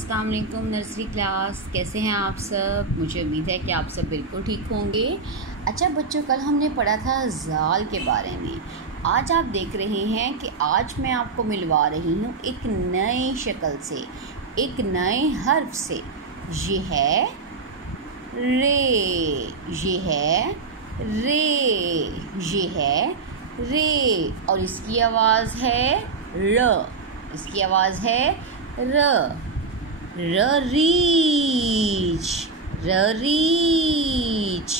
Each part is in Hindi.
अस्सलाम वालेकुम नर्सरी क्लास। कैसे हैं आप सब? मुझे उम्मीद है कि आप सब बिल्कुल ठीक होंगे। अच्छा बच्चों, कल हमने पढ़ा था ज़ाल के बारे में। आज आप देख रहे हैं कि आज मैं आपको मिलवा रही हूँ एक नई शक्ल से, एक नए हर्फ से। ये है रे, ये है रे, ये है रे, और इसकी आवाज़ है र। इसकी आवाज़ है र। Reach, reach.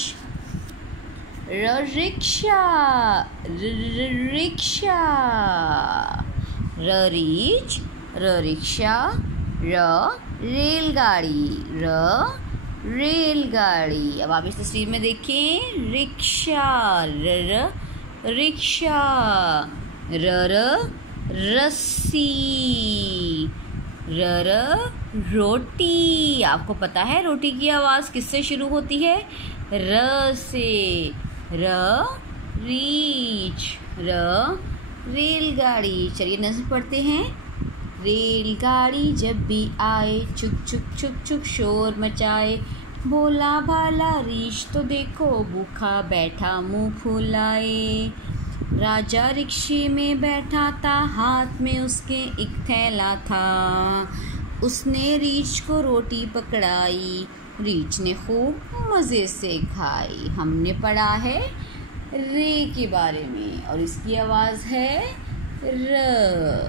Rickshaw, rickshaw. Reach, rickshaw. रेलगाड़ी, रेलगाड़ी। अब आप इस तस्वीर में देखें, रिक्शा, रिक्शा। रस्सी, रोटी। आपको पता है रोटी की आवाज़ किससे शुरू होती है? र से। रीच, रेलगाड़ी। चलिए नज़र पढ़ते हैं। रेलगाड़ी जब भी आए, चुक चुक चुक चुक शोर मचाए। भोला भाला रीछ तो देखो, भूखा बैठा मुंह फुलाए। राजा रिक्शे में बैठा था, हाथ में उसके एक थैला था। उसने रीछ को रोटी पकड़ाई, रीछ ने खूब मज़े से खाई। हमने पढ़ा है रे के बारे में और इसकी आवाज़ है र।